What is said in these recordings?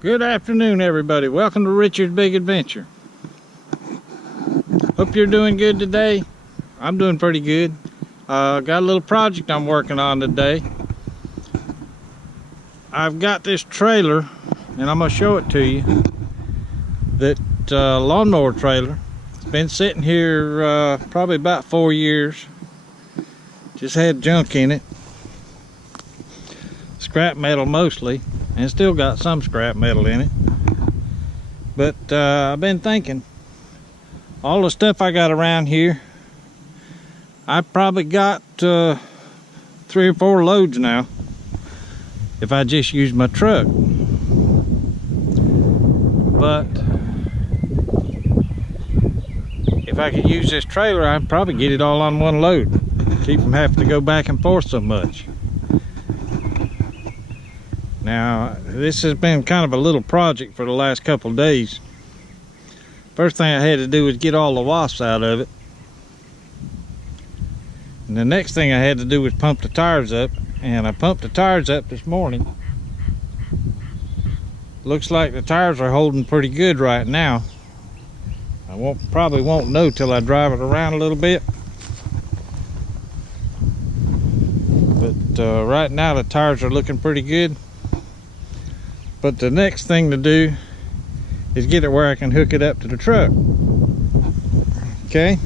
Good afternoon, everybody. Welcome to Richard's Big Adventure. Hope you're doing good today. I'm doing pretty good. Got a little project I'm working on today. I've got this trailer, and I'm going to show it to you. That lawnmower trailer. It's been sitting here probably about 4 years. Just had junk in it. Scrap metal mostly. And still got some scrap metal in it. But I've been thinking, all the stuff I got around here, I probably got 3 or 4 loads now if I just use my truck. But if I could use this trailer, I'd probably get it all on one load, keep from having to go back and forth so much. Now, this has been kind of a little project for the last couple of days. First thing I had to do was get all the wasps out of it. And the next thing I had to do was pump the tires up. And I pumped the tires up this morning. Looks like the tires are holding pretty good right now. I probably won't know till I drive it around a little bit. But right now the tires are looking pretty good. But the next thing to do is get it where I can hook it up to the truck. Okay?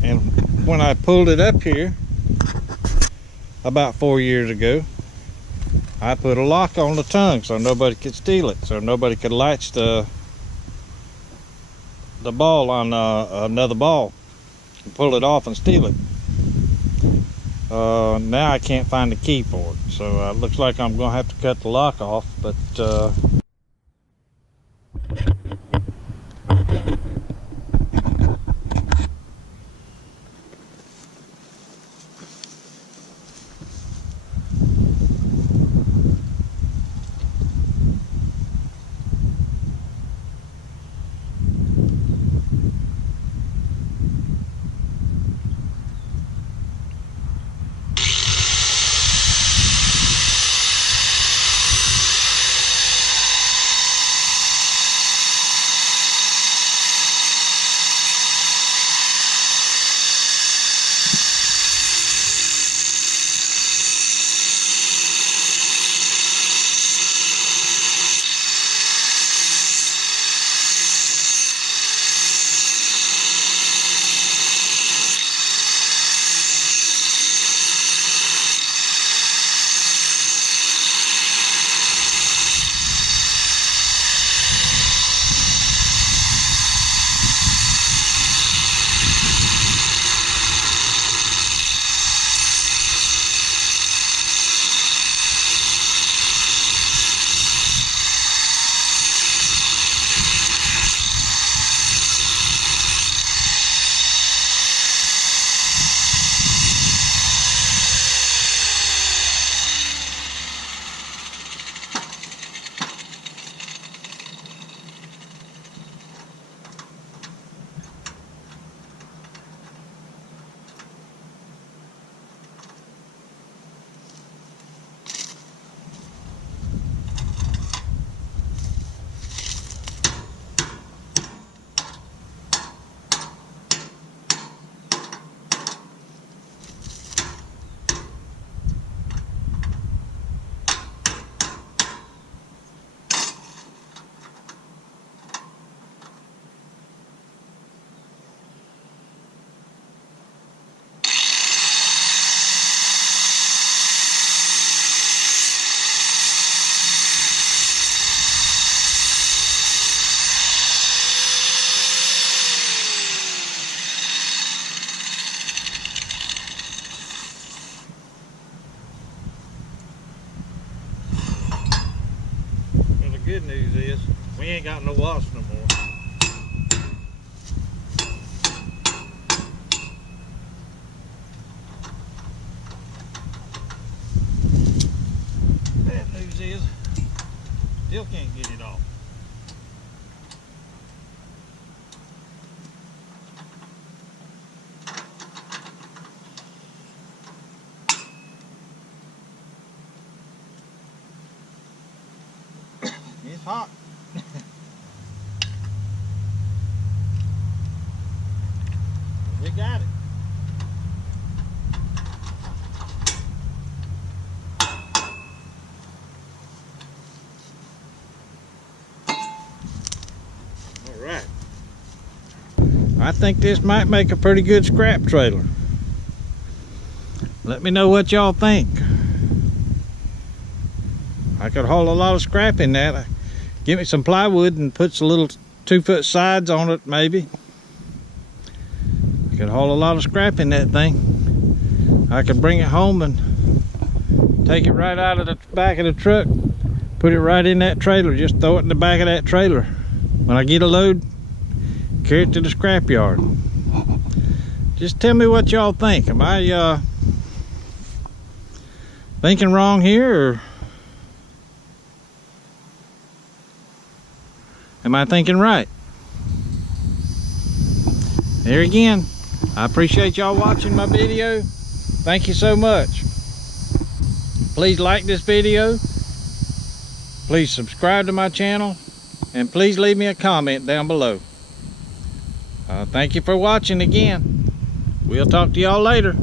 And when I pulled it up here about 4 years ago, I put a lock on the tongue so nobody could steal it, so nobody could latch the ball on another ball and pull it off and steal it. Now I can't find the key for it, so it looks like I'm gonna have to cut the lock off, but good news is we ain't got no wasps no more. Bad news is still can't get it off. It's hot. We got it. All right. I think this might make a pretty good scrap trailer. Let me know what y'all think. I could haul a lot of scrap in that. Give me some plywood and put some little 2-foot sides on it, maybe. I could haul a lot of scrap in that thing. I could bring it home and take it right out of the back of the truck, put it right in that trailer, just throw it in the back of that trailer. When I get a load, carry it to the scrap yard. Just tell me what y'all think. Am I thinking wrong here, or am I thinking right? There again, I appreciate y'all watching my video. Thank you so much. Please like this video. Please subscribe to my channel. And please leave me a comment down below. Thank you for watching again. We'll talk to y'all later.